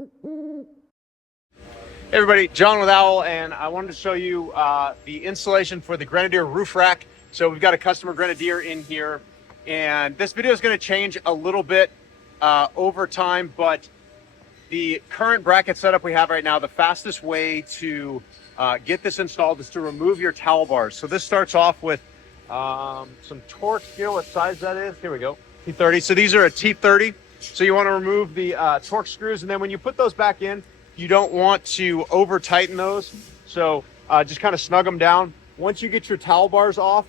Hey everybody, John with Owl, and I wanted to show you the installation for the Grenadier roof rack. So we've got a customer Grenadier in here, and this video is going to change a little bit over time, but the current bracket setup we have right now, the fastest way to get this installed is to remove your towel bars. So this starts off with some torque here. What size that is? Here we go, T30. So these are a T30. So you want to remove the torque screws, and then when you put those back in, you don't want to over tighten those. So just kind of snug them down. Once you get your towel bars off,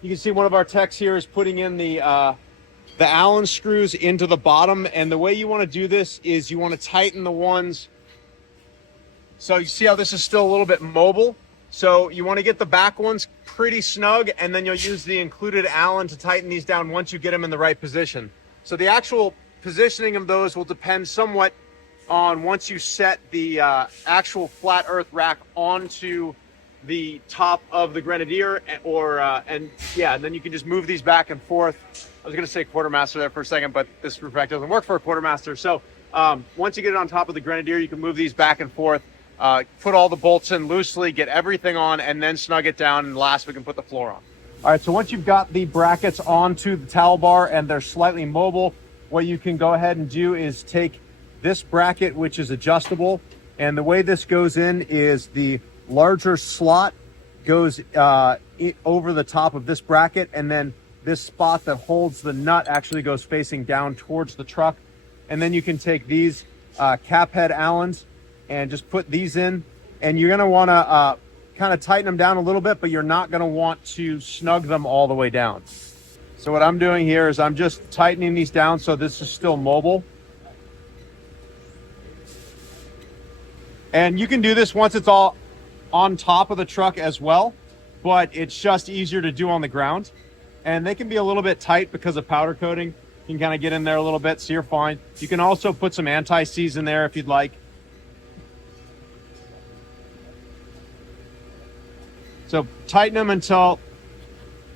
you can see one of our techs here is putting in the Allen screws into the bottom. And the way you want to do this is you want to tighten the ones. So you see how this is still a little bit mobile. So you want to get the back ones pretty snug, and then you'll use the included Allen to tighten these down once you get them in the right position. So the actual positioning of those will depend somewhat on once you set the actual flat earth rack onto the top of the Grenadier, and then you can just move these back and forth. I was going to say quartermaster there for a second, but this roof rack doesn't work for a quartermaster. So once you get it on top of the Grenadier, you can move these back and forth, put all the bolts in loosely, get everything on, and then snug it down, and last we can put the floor on. All right, so once you've got the brackets onto the towel bar and they're slightly mobile, what you can go ahead and do is take this bracket, which is adjustable, and the way this goes in is the larger slot goes over the top of this bracket, and then this spot that holds the nut actually goes facing down towards the truck. And then you can take these cap head Allens and just put these in, and you're going to want to kind of tighten them down a little bit, but you're not going to want to snug them all the way down. So what I'm doing here is I'm just tightening these down so this is still mobile. And you can do this once it's all on top of the truck as well, but it's just easier to do on the ground. And they can be a little bit tight because of powder coating. You can kind of get in there a little bit, so you're fine. You can also put some anti-seize in there if you'd like. So tighten them until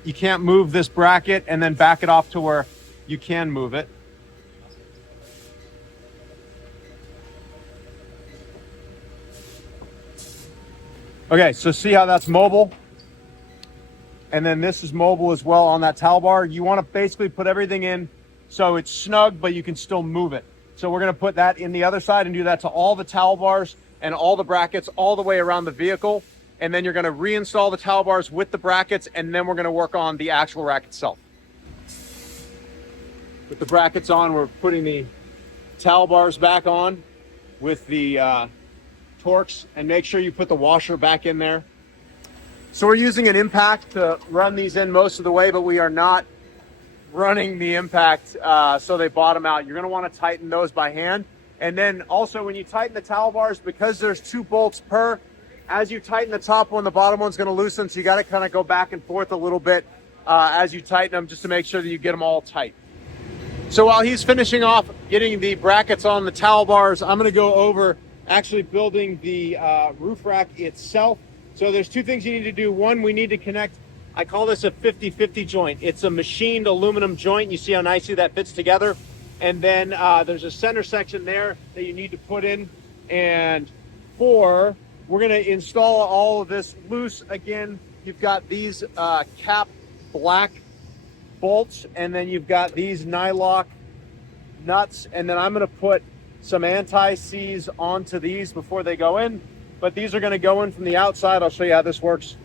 you can't move this bracket, and then back it off to where you can move it. Okay, so see how that's mobile? And then this is mobile as well on that towel bar. You want to basically put everything in so it's snug, but you can still move it. So we're going to put that in the other side and do that to all the towel bars and all the brackets all the way around the vehicle. And then you're going to reinstall the towel bars with the brackets, and then we're going to work on the actual rack itself. With the brackets on, we're putting the towel bars back on with the torques, and make sure you put the washer back in there. So we're using an impact to run these in most of the way, but we are not running the impact so they bottom out. You're going to want to tighten those by hand. And then also when you tighten the towel bars, because there's 2 bolts per, as you tighten the top one, the bottom one's going to loosen. So you got to kind of go back and forth a little bit as you tighten them, just to make sure that you get them all tight. So while he's finishing off getting the brackets on the towel bars, I'm going to go over actually building the roof rack itself. So there's 2 things you need to do. One, we need to connect, I call this a 50-50 joint. It's a machined aluminum joint. You see how nicely that fits together. And then there's a center section there that you need to put in. And 4, we're going to install all of this loose. Again, you've got these cap black bolts, and then you've got these nylock nuts. And then I'm going to put some anti-seize onto these before they go in, but these are going to go in from the outside. I'll show you how this works.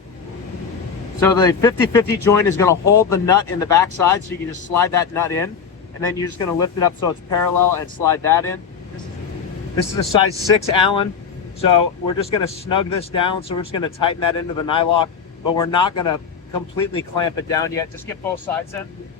So the 50-50 joint is going to hold the nut in the back side, so you can just slide that nut in, and then you're just going to lift it up so it's parallel and slide that in. This is a size 6 Allen, so we're just going to snug this down. So we're just going to tighten that into the nylock, but we're not going to completely clamp it down yet. Just get both sides in.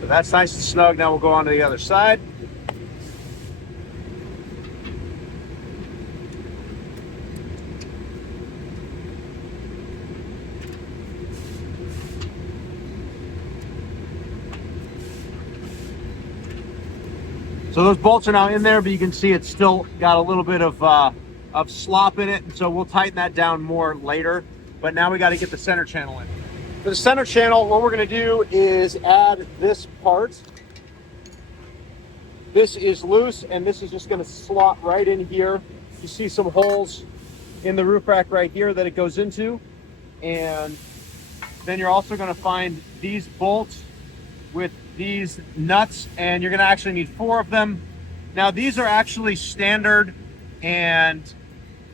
So that's nice and snug. Now we'll go on to the other side. So those bolts are now in there, but you can see it's still got a little bit of of slop in it, and so we'll tighten that down more later. But now we got to get the center channel in. For the center channel, what we're going to do is add this part. This is loose, and this is just going to slot right in here. You see some holes in the roof rack right here that it goes into, and then you're also going to find these bolts with these nuts, and you're going to actually need 4 of them. Now these are actually standard, and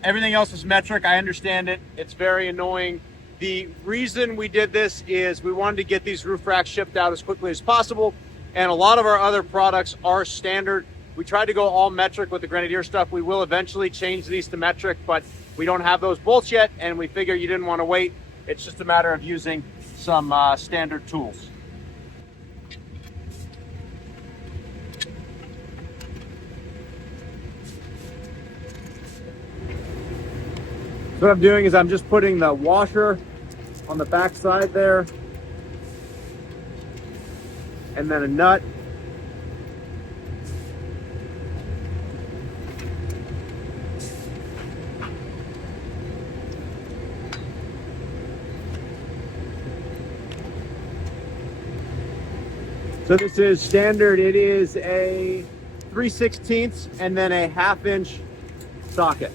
everything else is metric. I understand it. It's very annoying. The reason we did this is we wanted to get these roof racks shipped out as quickly as possible, and a lot of our other products are standard. We tried to go all metric with the Grenadier stuff. We will eventually change these to metric, but we don't have those bolts yet, and we figure you didn't want to wait. It's just a matter of using some standard tools. So what I'm doing is I'm just putting the washer on the back side there, and then a nut. So this is standard. It is a 3/16 and then a 1/2 inch socket.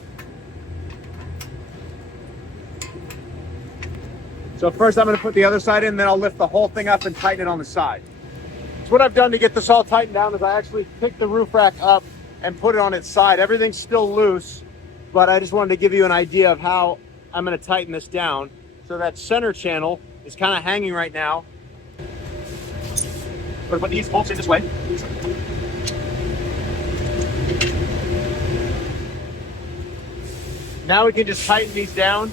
So first I'm going to put the other side in, then I'll lift the whole thing up and tighten it on the side. So what I've done to get this all tightened down is I actually picked the roof rack up and put it on its side. Everything's still loose, but I just wanted to give you an idea of how I'm going to tighten this down. So that center channel is kind of hanging right now. But put these bolts in this way. Now we can just tighten these down.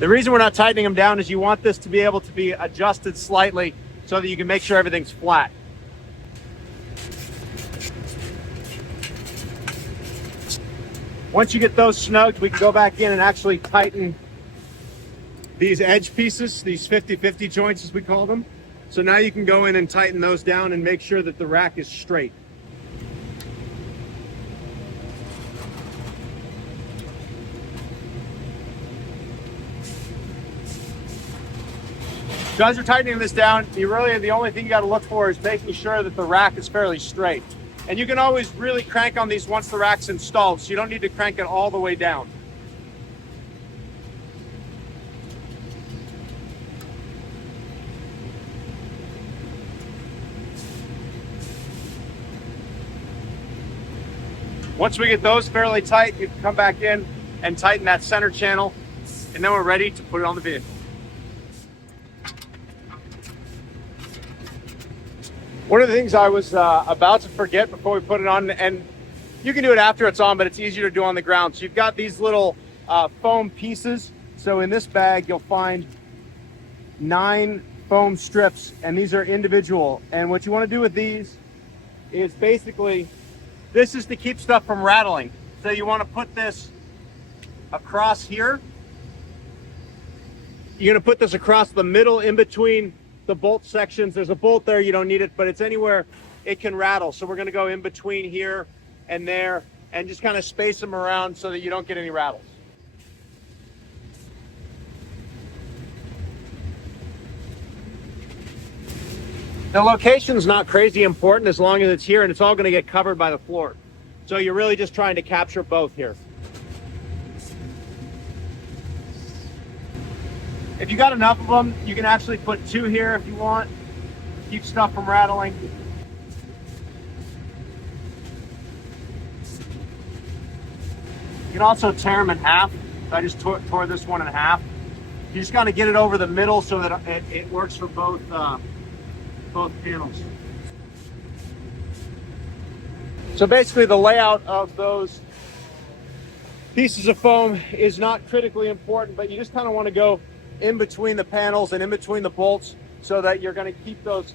The reason we're not tightening them down is you want this to be able to be adjusted slightly so that you can make sure everything's flat. Once you get those snugged, we can go back in and actually tighten these edge pieces, these 50-50 joints as we call them. So now you can go in and tighten those down and make sure that the rack is straight. So as you're tightening this down, the only thing you got to look for is making sure that the rack is fairly straight. And you can always really crank on these once the rack's installed, so you don't need to crank it all the way down. Once we get those fairly tight, you can come back in and tighten that center channel, and then we're ready to put it on the vehicle. One of the things I was about to forget before we put it on, and you can do it after it's on, but it's easier to do on the ground. So you've got these little foam pieces. So in this bag, you'll find 9 foam strips, and these are individual. And what you want to do with these is basically, this is to keep stuff from rattling. So you want to put this across here. You're going to put this across the middle in between the bolt sections. There's a bolt there, you don't need it, but it's anywhere it can rattle. So we're going to go in between here and there and just kind of space them around so that you don't get any rattles. The location's not crazy important as long as it's here, and it's all going to get covered by the floor. So you're really just trying to capture both here. If you got enough of them, you can actually put 2 here if you want. Keep stuff from rattling. You can also tear them in half. So I just tore this one in half. You just got to get it over the middle so that it works for both panels. So basically the layout of those pieces of foam is not critically important, but you just kind of want to go in between the panels and in between the bolts so that you're going to keep those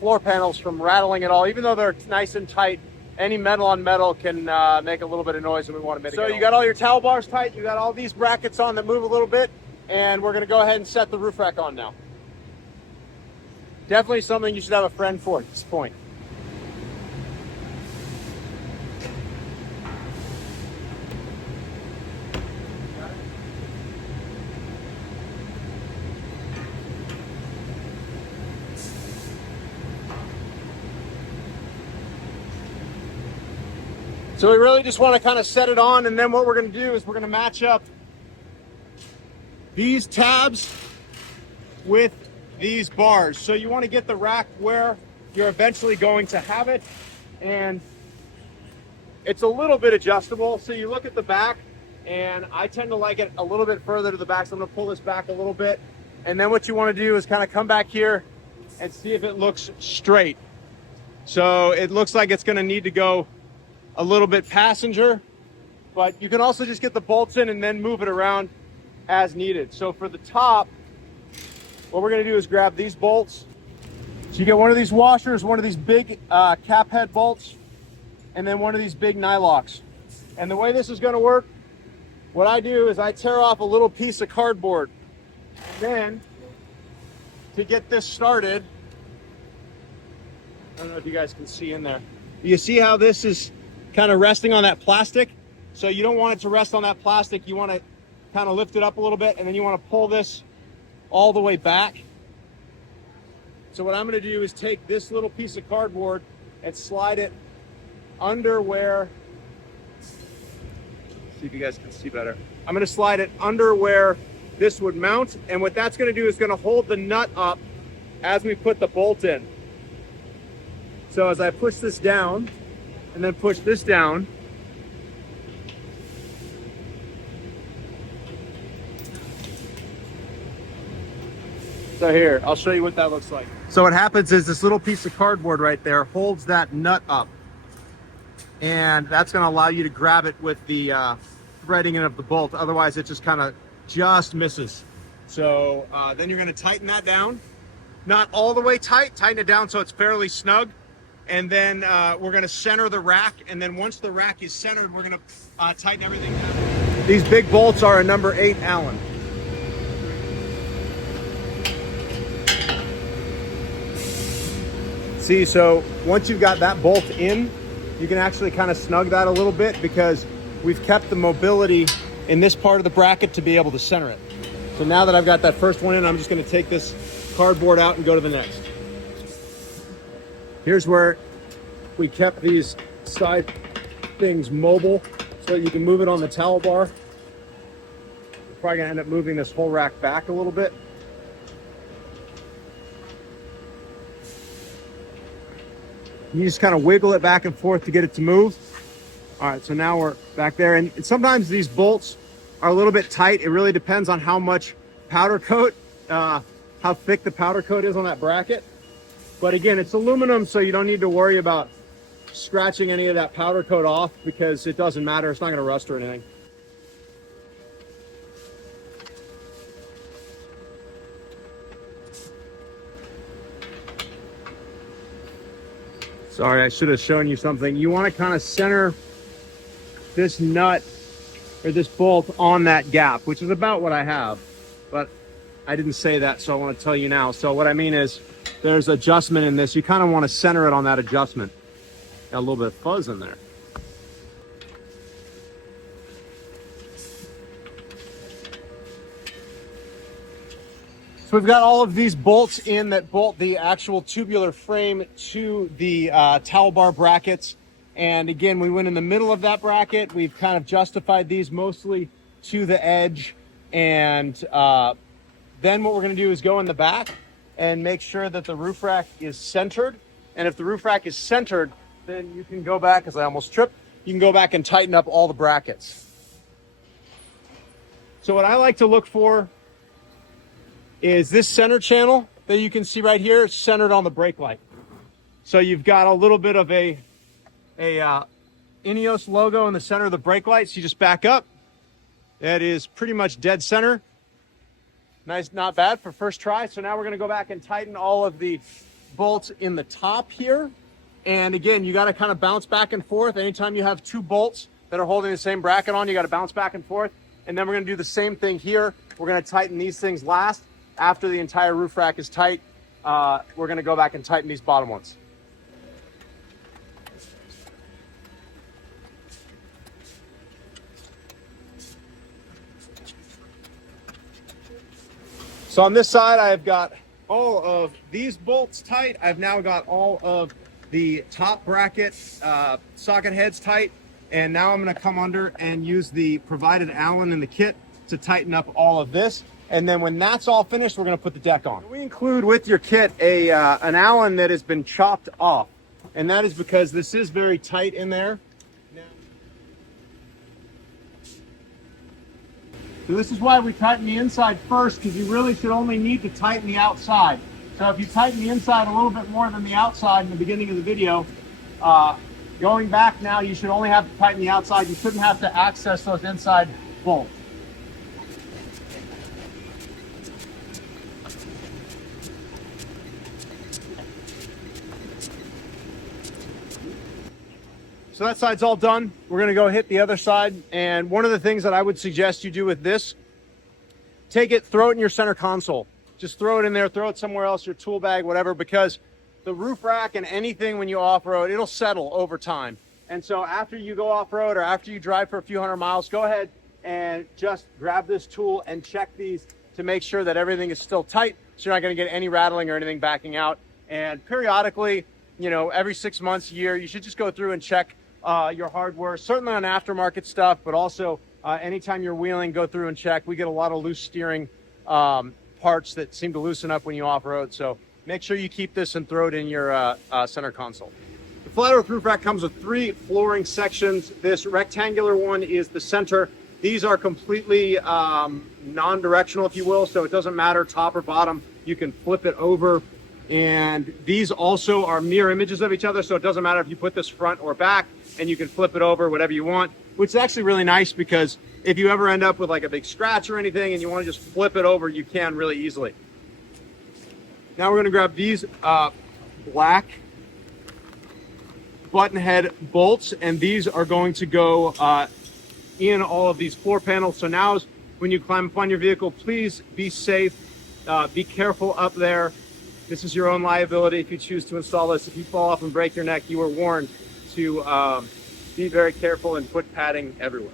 floor panels from rattling at all. Even though they're nice and tight, any metal on metal can make a little bit of noise, and we want to mitigate. So you got all your towel bars tight, you got all these brackets on that move a little bit. and we're gonna go ahead and set the roof rack on now. Definitely something you should have a friend for at this point. So we really just want to kind of set it on, and then what we're going to do is we're going to match up these tabs with these bars. So you want to get the rack where you're eventually going to have it, and it's a little bit adjustable. So you look at the back, and I tend to like it a little bit further to the back, so I'm going to pull this back a little bit, and then what you want to do is kind of come back here and see if it looks straight. So it looks like it's going to need to go a little bit passenger, but you can also just get the bolts in and then move it around as needed. So for the top, what we're going to do is grab these bolts. So you get one of these washers, one of these big cap head bolts, and then one of these big nylocks. And the way this is going to work, what I do is I tear off a little piece of cardboard. And then to get this started, I don't know if you guys can see in there. You see how this is kind of resting on that plastic? So you don't want it to rest on that plastic. You want to kind of lift it up a little bit, and then you want to pull this all the way back. So what I'm going to do is take this little piece of cardboard and slide it under where, see if you guys can see better. I'm going to slide it under where this would mount, and what that's going to do is going to hold the nut up as we put the bolt in. So as I push this down and then push this down, so here, I'll show you what that looks like. So what happens is this little piece of cardboard right there holds that nut up, and that's going to allow you to grab it with the threading in of the bolt. Otherwise it just kind of just misses. So then you're going to tighten that down, not all the way tight, tighten it down so it's fairly snug. And then we're going to center the rack, and then once the rack is centered, we're going to tighten everything down. These big bolts are a number 8 Allen. See, so once you've got that bolt in, you can actually kind of snug that a little bit, because we've kept the mobility in this part of the bracket to be able to center it. So now that I've got that first one in, I'm just going to take this cardboard out and go to the next. Here's where we kept these side things mobile so that you can move it on the towel bar. We're probably gonna end up moving this whole rack back a little bit. You just kind of wiggle it back and forth to get it to move. All right, so now we're back there. And sometimes these bolts are a little bit tight. It really depends on how much powder coat, how thick the powder coat is on that bracket. But again, it's aluminum, so you don't need to worry about scratching any of that powder coat off, because it doesn't matter. It's not going to rust or anything. Sorry, I should have shown you something. You want to kind of center this nut or this bolt on that gap, which is about what I have, but I didn't say that, so I want to tell you now. So what I mean is, there's adjustment in this. You kind of want to center it on that adjustment. Got a little bit of fuzz in there. So we've got all of these bolts in that bolt the actual tubular frame to the towel bar brackets. And again, we went in the middle of that bracket. We've kind of justified these mostly to the edge. And then what we're going to do is go in the back and make sure that the roof rack is centered. And if the roof rack is centered, then you can go back, as I almost tripped, you can go back and tighten up all the brackets. So what I like to look for is this center channel that you can see right here, centered on the brake light. So you've got a little bit of a INEOS logo in the center of the brake light. So you just back up. That is pretty much dead center. Nice, not bad for first try. So now we're gonna go back and tighten all of the bolts in the top here. And again, you gotta kind of bounce back and forth. Anytime you have two bolts that are holding the same bracket on, you gotta bounce back and forth. And then we're gonna do the same thing here. We're going to tighten these things last. After the entire roof rack is tight, we're going to go back and tighten these bottom ones. So on this side, I've got all of these bolts tight. I've now got all of the top bracket socket heads tight. And now I'm going to come under and use the provided Allen in the kit to tighten up all of this. And then when that's all finished, we're going to put the deck on. We include with your kit an Allen that has been chopped off. And that is because this is very tight in there. So this is why we tighten the inside first, because you really should only need to tighten the outside. So if you tighten the inside a little bit more than the outside in the beginning of the video, going back now, you should only have to tighten the outside. You shouldn't have to access those inside bolts. So that side's all done. We're gonna go hit the other side. And one of the things that I would suggest you do with this, take it, throw it in your center console. Just throw it in there, throw it somewhere else, your tool bag, whatever, because the roof rack and anything when you off-road, it'll settle over time. And so after you go off-road or after you drive for a few hundred miles, go ahead and just grab this tool and check these to make sure that everything is still tight, so you're not gonna get any rattling or anything backing out. And periodically, you know, every 6 months, a year, you should just go through and check your hardware, certainly on aftermarket stuff, but also anytime you're wheeling, go through and check. We get a lot of loose steering parts that seem to loosen up when you off-road. So make sure you keep this and throw it in your center console. The flat earth roof rack comes with 3 flooring sections. This rectangular one is the center. These are completely non-directional, if you will, so it doesn't matter top or bottom. You can flip it over. And these also are mirror images of each other, so it doesn't matter if you put this front or back, and you can flip it over, whatever you want, which is actually really nice because if you ever end up with like a big scratch or anything and you want to just flip it over, you can really easily. Now we're going to grab these black button head bolts, and these are going to go in all of these floor panels. So now when you climb up on your vehicle, please be safe, be careful up there. This is your own liability if you choose to install this. If you fall off and break your neck, you are warned to be very careful and put padding everywhere.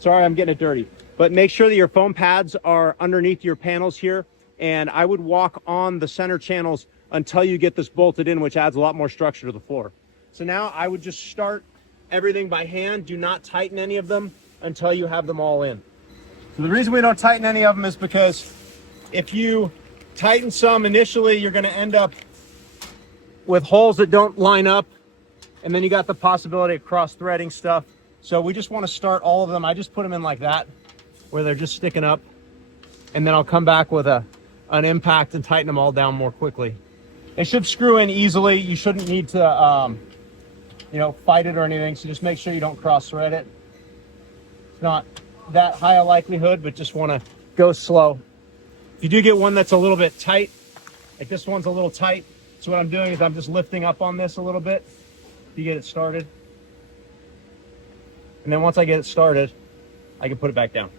Sorry, I'm getting it dirty. But make sure that your foam pads are underneath your panels here. And I would walk on the center channels until you get this bolted in, which adds a lot more structure to the floor. So now I would just start everything by hand. Do not tighten any of them until you have them all in. So the reason we don't tighten any of them is because if you tighten some initially, you're going to end up with holes that don't line up, and then you got the possibility of cross-threading stuff. So we just want to start all of them. I just put them in like that, where they're just sticking up, and then I'll come back with an impact and tighten them all down more quickly. They should screw in easily. You shouldn't need to you know, fight it or anything, so just make sure you don't cross-thread it. It's not that high a likelihood, but just want to go slow. If you do get one that's a little bit tight, like this one's a little tight, so what I'm doing is I'm just lifting up on this a little bit to get it started. And then once I get it started, I can put it back down.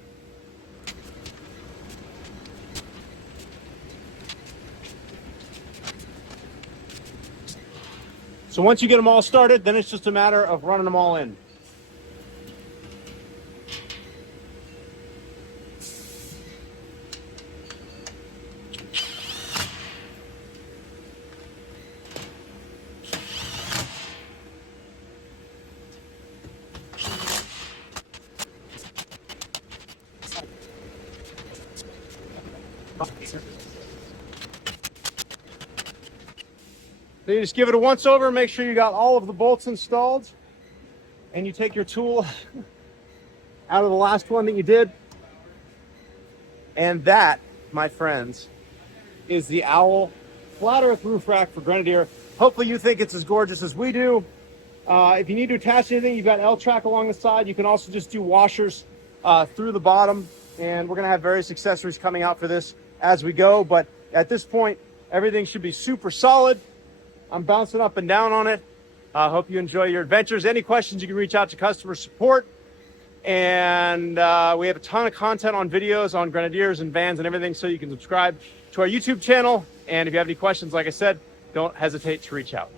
So once you get them all started, then it's just a matter of running them all in. So you just give it a once over, make sure you got all of the bolts installed, and you take your tool out of the last one that you did. And that, my friends, is the Owl flat earth roof rack for Grenadier. Hopefully you think it's as gorgeous as we do. If you need to attach anything, you've got an L-track along the side. You can also just do washers through the bottom, and we're gonna have various accessories coming out for this as we go. But at this point, everything should be super solid. I'm bouncing up and down on it. Hope you enjoy your adventures. Any questions, you can reach out to customer support. And we have a ton of content on videos on Grenadiers and vans and everything, so you can subscribe to our YouTube channel. And if you have any questions, like I said, don't hesitate to reach out.